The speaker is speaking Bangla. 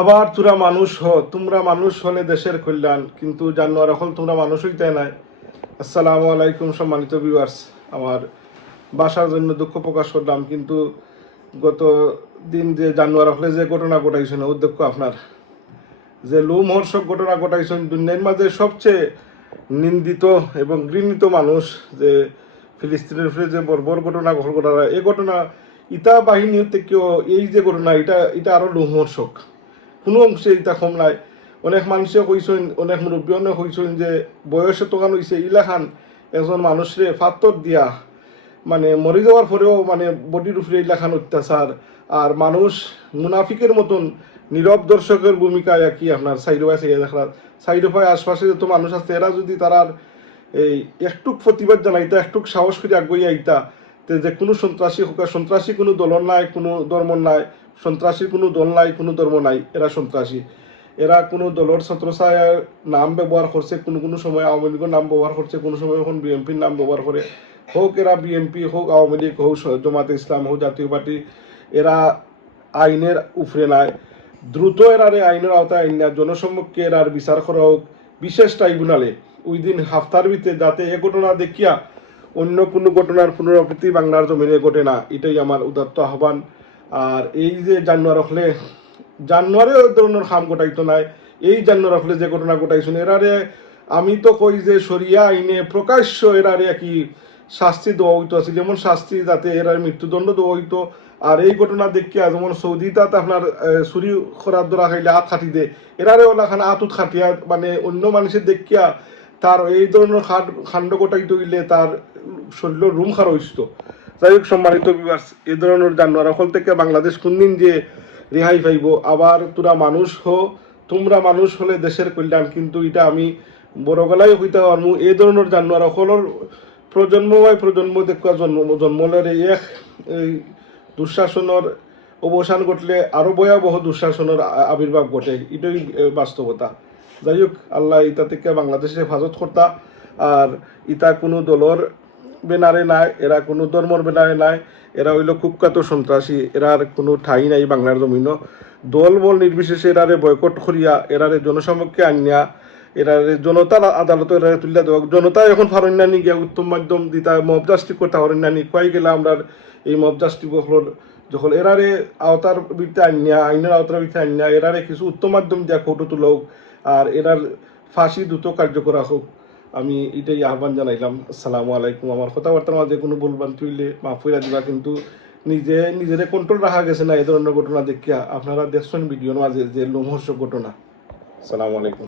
আবার তোরা মানুষ হ, তোমরা মানুষ হলে দেশের কল্যাণ। কিন্তু জানোয়ার এখন তোমরা মানুষ হইতে নাই। আসসালামু আলাইকুম সম্মানিত ভিউয়ার্স আমার বাসার জন্য দুঃখ প্রকাশ করলাম, কিন্তু গত দিন যে জানুয়ার হলে যে ঘটনা ঘটাইছেন, উদ্যোগ আপনার। যে লোমহর্ষক ঘটনা ঘটাইছেন, দুনিয়ার মাঝে সবচেয়ে নিন্দিত এবং ঘৃণিত মানুষ যে ফিলিস্তিনের উপরে যে বর্বর ঘটনা ঘটনা এই ঘটনা ইটা বাহিনী থেকেও এই যে ঘটনা, এটা এটা আরও লোমহর্ষক। কোনো অংশে এটা কম নাই। অনেক মানুষে কইছেন অনেক মুরব্বী অনেক কইছেন যে বয়সে তোকান হইছে ইলাখান একজন মানুষরে ফাত্তর দিয়া মানে মরে যাওয়ার পরেও মানে বডির উপরে ইলাখান অত্যাচার আর মানুষ মুনাফিকের মতন নীরব দর্শকের ভূমিকায় আর কি আপনার সাইড সাইড দেখলাম সাইড আশপাশে যত মানুষ আছে এরা যদি তারার এই একটুক প্রতিবাদ জানাইতা, একটুক সাহস করে আগুই আইতা যে কোনো সন্ত্রাসী হোক সন্ত্রাসী কোনো দলর নাই, কোনো ধর্ম নাই সন্ত্রাসীর কোনো দল নাই, কোনো ধর্ম নাই, এরা সন্ত্রাসী। এরা কোনো দলর ছত্রছায়ার নাম ব্যবহার করছে কোনো কোনো সময় আওয়ামী লীগের নাম ব্যবহার করছে কোনো সময় এখন বিএনপির নাম ব্যবহার করে হোক এরা বিএনপি হোক আওয়ামী লীগ হোক জমাতে ইসলাম হোক জাতীয় পার্টি এরা আইনের উফরে নাই। দ্রুত এরারে আইনের আওতায় আইন না জনসম্মুখে এরার বিচার করা হোক বিশেষ ট্রাইব্যুনালে ওই দিন হাফতার ভিতরে যাতে এ ঘটনা দেখিয়া অন্য কোনো ঘটনার পুনরাবৃত্তি বাংলার জমিনে ঘটে না। এটাই আমার উদাত্ত আহ্বান। আর এই যে জানুয়ার হলে জানুয়ারে ধরনের খাম ঘটাইতো নাই। এই জানুয়ার হলে যে ঘটনা ঘটাইছেন এরারে আমি তো কই যে সরিয়া আইনে প্রকাশ্য এরারে কি শাস্তি দেওয়া হইতো আছে। যেমন শাস্তি যাতে এরার মৃত্যুদণ্ড দেওয়া হইতো। আর এই ঘটনা দেখিয়া যেমন সৌদি তাতে আপনার ছুরি খরার দ্বারা খাইলে আত খাটি দে। এরারে ওলাখান আতুত খাটিয়া মানে অন্য মানুষের দেখিয়া তার এই ধরনের খাট খান্ড গোটাই তৈলে তার শরীর রুম খার যাই হোক সম্মানিত বিভার্স এই ধরনের জানোয়ার অকল থেকে বাংলাদেশ কোনদিন যে রেহাই পাইব আবার তোরা মানুষ হো তোমরা মানুষ হলে দেশের কল্যাণ কিন্তু এটা আমি বড় গলায় হইতে পারমু এই ধরনের জানোয়ার অকলর প্রজন্ম বাই প্রজন্ম দেখা জন্ম জন্মলের এক দুঃশাসনের অবসান ঘটলে আরও ভয়াবহ দুঃশাসনের আবির্ভাব ঘটে। এটাই এ, বাস্তবতা। যাই হোক আল্লাহ ইতা থেকে বাংলাদেশে হেফাজত কর্তা আর ইতা কোনো দলর বেনারে নাই, এরা কোনো ধর্মর বেনারে নাই, এরা হইল কুখ্যাত সন্ত্রাসী এরার কোনো ঠাই নাই বাংলার জমিন দল বল নির্বিশেষে এরারে বয়কট করিয়া, এরারে জনসমক্ষে আনিয়া, এরারে জনতার আদালতে এরারে তুলিয়া দেওয়া। জনতা এখন ফারণ্যানি গিয়া উত্তম মাধ্যম দিতা মব জাস্টি করতে ফারণ্যানি কয়াই গেলে আমরা এই মব জাস্টি বহর যখন এরারে আওতার বিরুদ্ধে আনিয়া, আইনের আওতার বিরুদ্ধে আনিয়া, এরারে কিছু উত্তম মাধ্যম দিয়া কৌটো তোলা হোক আর এরার ফাঁসি দ্রুত কার্যকরা হোক। আমি এটাই আহ্বান জানাইলাম, আসসালামু আলাইকুম, আমার কথাবার্তার মাঝে কোনো ভুলবান তুইলে মাফ হইয়া দিবা, কিন্তু নিজে, নিজেরে কন্ট্রোল রাখা গেছে না, এই ধরনের ঘটনা দেখিয়া আপনারা দেখছেন ভিডিওর মাঝে যে লোমহর্ষক ঘটনা। আসসালামু আলাইকুম।